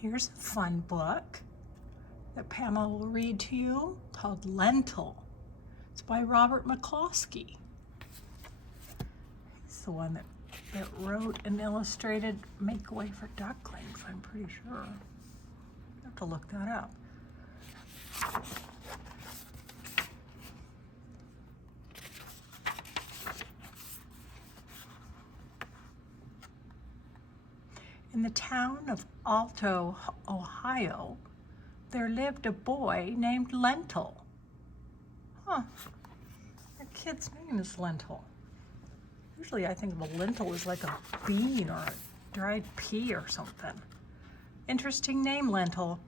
Here's a fun book that Pamela will read to you called Lentil. It's by Robert McCloskey. He's the one that wrote and illustrated Make Way for Ducklings, I'm pretty sure. I have to look that up. In the town of Alto, Ohio, there lived a boy named Lentil. Huh, a kid's name is Lentil. Usually I think of a lentil as like a bean or a dried pea or something. Interesting name, Lentil.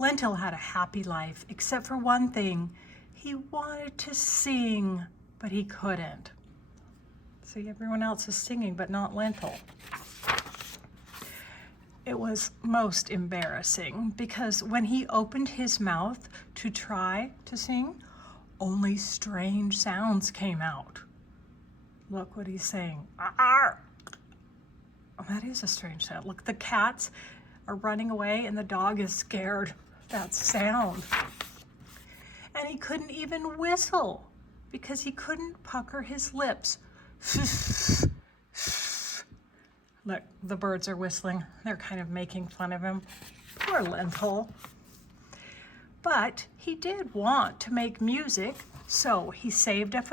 Lentil had a happy life, except for one thing. He wanted to sing, but he couldn't. See, everyone else is singing, but not Lentil. It was most embarrassing because when he opened his mouth to try to sing, only strange sounds came out. Look what he's saying. Arr! Oh, that is a strange sound. Look, the cats are running away and the dog is scared. That sound. And he couldn't even whistle because he couldn't pucker his lips. Look, the birds are whistling. They're kind of making fun of him. Poor Lentil. But he did want to make music, so he saved up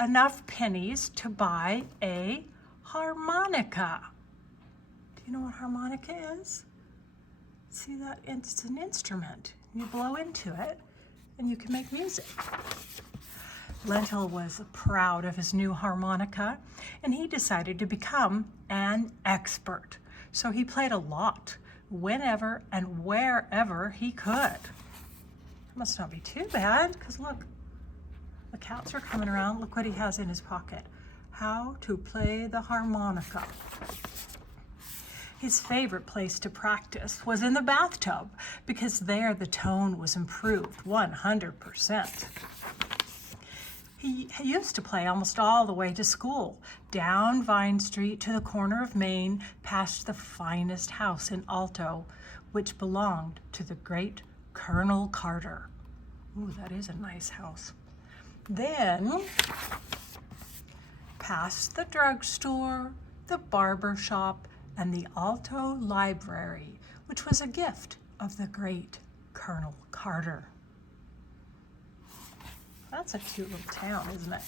enough pennies to buy a harmonica. Do you know what harmonica is? See that? It's an instrument. You blow into it and you can make music. Lentil was proud of his new harmonica, and he decided to become an expert. So he played a lot, whenever and wherever he could. It must not be too bad, because look, the cats are coming around. Look what he has in his pocket. How to play the harmonica. His favorite place to practice was in the bathtub, because there the tone was improved 100%. He used to play almost all the way to school, down Vine Street to the corner of Main, past the finest house in Alto, which belonged to the great Colonel Carter. Ooh, that is a nice house. Then, past the drugstore, the barber shop, and the Alto Library, which was a gift of the great Colonel Carter. That's a cute little town, isn't it?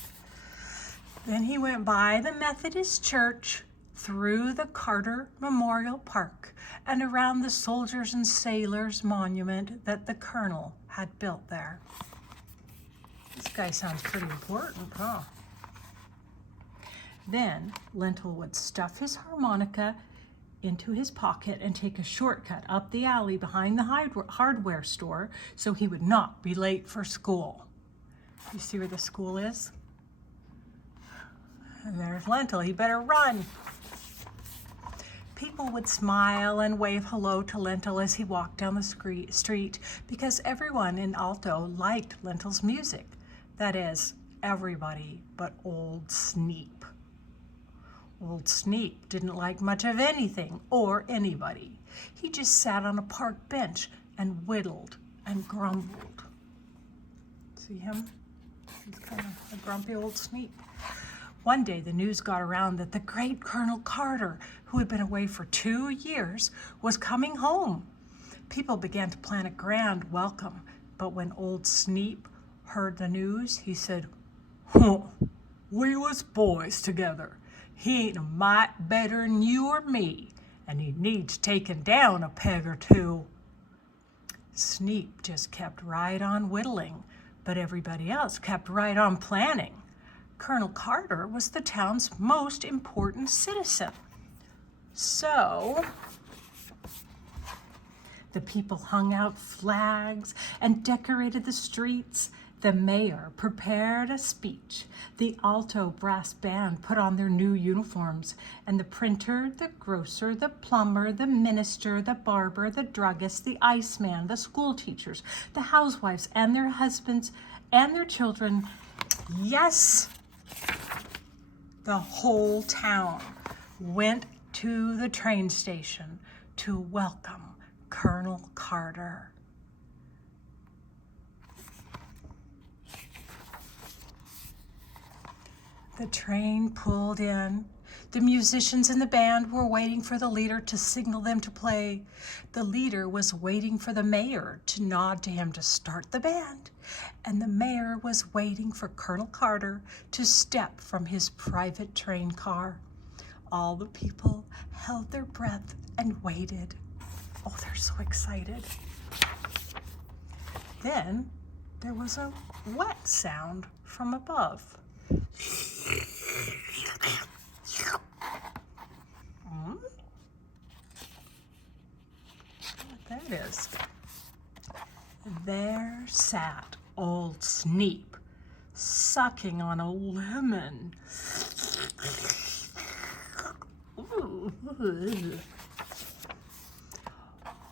Then he went by the Methodist Church, through the Carter Memorial Park, and around the Soldiers and Sailors Monument that the Colonel had built there. This guy sounds pretty important, huh? Then Lentil would stuff his harmonica into his pocket and take a shortcut up the alley behind the hardware store so he would not be late for school. You see where the school is? And there's Lentil. He better run. People would smile and wave hello to Lentil as he walked down the street because everyone in Alto liked Lentil's music. That is, everybody but Old Sneap. Old Sneap didn't like much of anything or anybody. He just sat on a park bench and whittled and grumbled. See him? He's kind of a grumpy old Sneap. One day the news got around that the great Colonel Carter, who had been away for 2 years, was coming home. People began to plan a grand welcome, but when old Sneap heard the news, he said, "Huh, we was boys together. He ain't a mite better'n you or me, and he needs taking down a peg or two." Sneap just kept right on whittling, but everybody else kept right on planning. Colonel Carter was the town's most important citizen. So the people hung out flags and decorated the streets. The mayor prepared a speech. The Alto brass band put on their new uniforms, and the printer, the grocer, the plumber, the minister, the barber, the druggist, the iceman, the school teachers, the housewives and their husbands and their children, yes, the whole town went to the train station to welcome Colonel Carter. The train pulled in. The musicians in the band were waiting for the leader to signal them to play. The leader was waiting for the mayor to nod to him to start the band. And the mayor was waiting for Colonel Carter to step from his private train car. All the people held their breath and waited. Oh, they're so excited. Then there was a wet sound from above. What that is. There sat old Sneep, sucking on a lemon.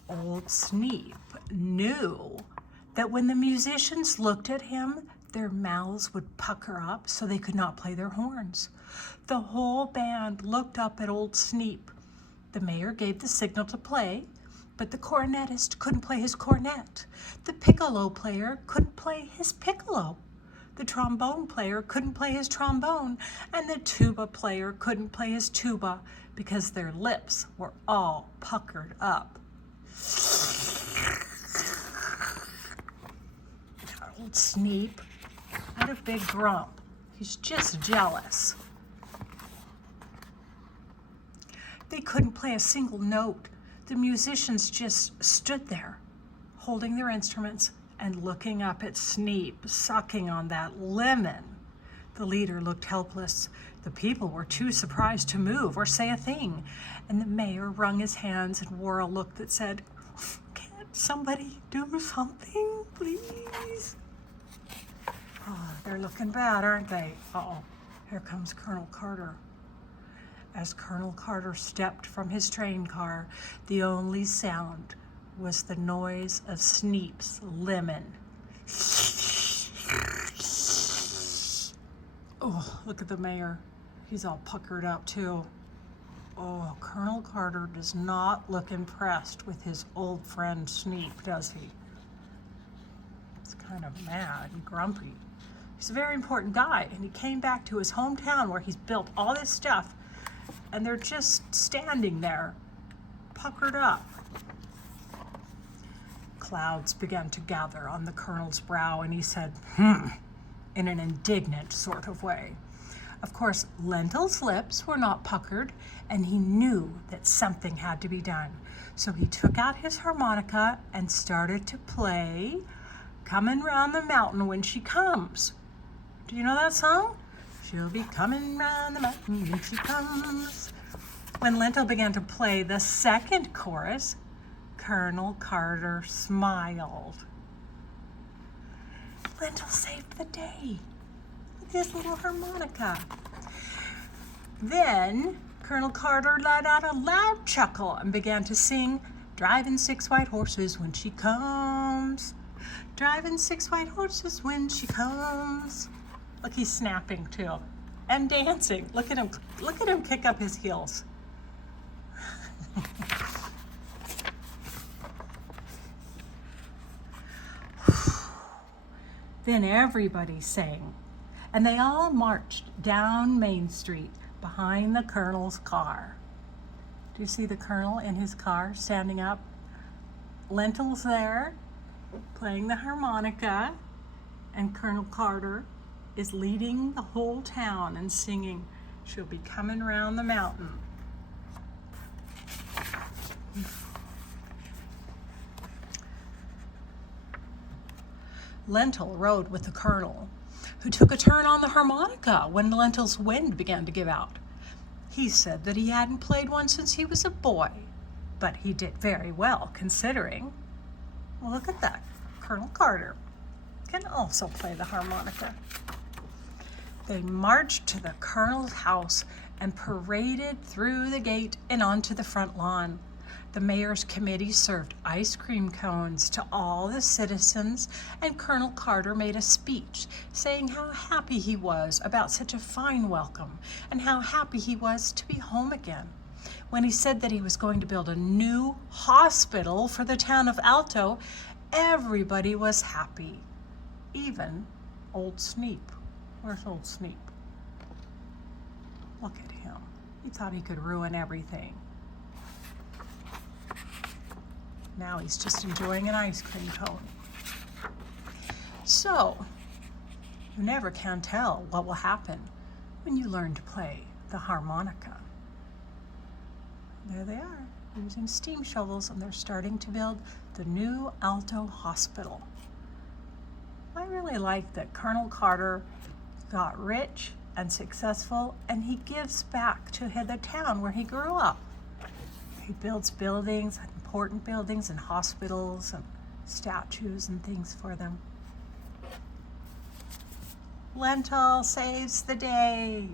Old Sneep knew that when the musicians looked at him, their mouths would pucker up so they could not play their horns. The whole band looked up at old Sneep. The mayor gave the signal to play, but the cornetist couldn't play his cornet. The piccolo player couldn't play his piccolo. The trombone player couldn't play his trombone, and the tuba player couldn't play his tuba because their lips were all puckered up. Old Sneep had a big grump. He's just jealous. They couldn't play a single note. The musicians just stood there, holding their instruments and looking up at Sneep, sucking on that lemon. The leader looked helpless. The people were too surprised to move or say a thing. And the mayor wrung his hands and wore a look that said, "Can't somebody do something, please?" Oh, they're looking bad, aren't they? Uh-oh, here comes Colonel Carter. As Colonel Carter stepped from his train car, the only sound was the noise of Sneep's lemon. Oh, look at the mayor. He's all puckered up too. Oh, Colonel Carter does not look impressed with his old friend Sneep, does he? He's kind of mad and grumpy. He's a very important guy, and he came back to his hometown where he's built all this stuff, and they're just standing there, puckered up. Clouds began to gather on the colonel's brow, and he said, in an indignant sort of way. Of course, Lentil's lips were not puckered, and he knew that something had to be done. So he took out his harmonica and started to play "Coming Round the Mountain When She Comes." Do you know that song? She'll be coming round the mountain when she comes. When Lentil began to play the second chorus, Colonel Carter smiled. Lentil saved the day with his little harmonica. Then Colonel Carter let out a loud chuckle and began to sing, "Driving 6 white horses when she comes. Driving 6 white horses when she comes." Look, he's snapping too. And dancing. Look at him kick up his heels. Then everybody sang, and they all marched down Main Street behind the colonel's car. Do you see the colonel in his car standing up? Lentil's there, playing the harmonica, and Colonel Carter is leading the whole town and singing, "She'll be coming round the mountain." Lentil rode with the colonel, who took a turn on the harmonica when Lentil's wind began to give out. He said that he hadn't played one since he was a boy, but he did very well considering. Well, look at that. Colonel Carter can also play the harmonica. They marched to the colonel's house and paraded through the gate and onto the front lawn. The mayor's committee served ice cream cones to all the citizens, and Colonel Carter made a speech saying how happy he was about such a fine welcome and how happy he was to be home again. When he said that he was going to build a new hospital for the town of Alto, everybody was happy, even old Sneap. Where's old Sneap? Look at him. He thought he could ruin everything. Now he's just enjoying an ice cream cone. So, you never can tell what will happen when you learn to play the harmonica. There they are, using steam shovels, and they're starting to build the new Alto Hospital. I really like that Colonel Carter got rich and successful, and he gives back to the town where he grew up. He builds buildings, important buildings, and hospitals and statues and things for them. Lentil saves the day.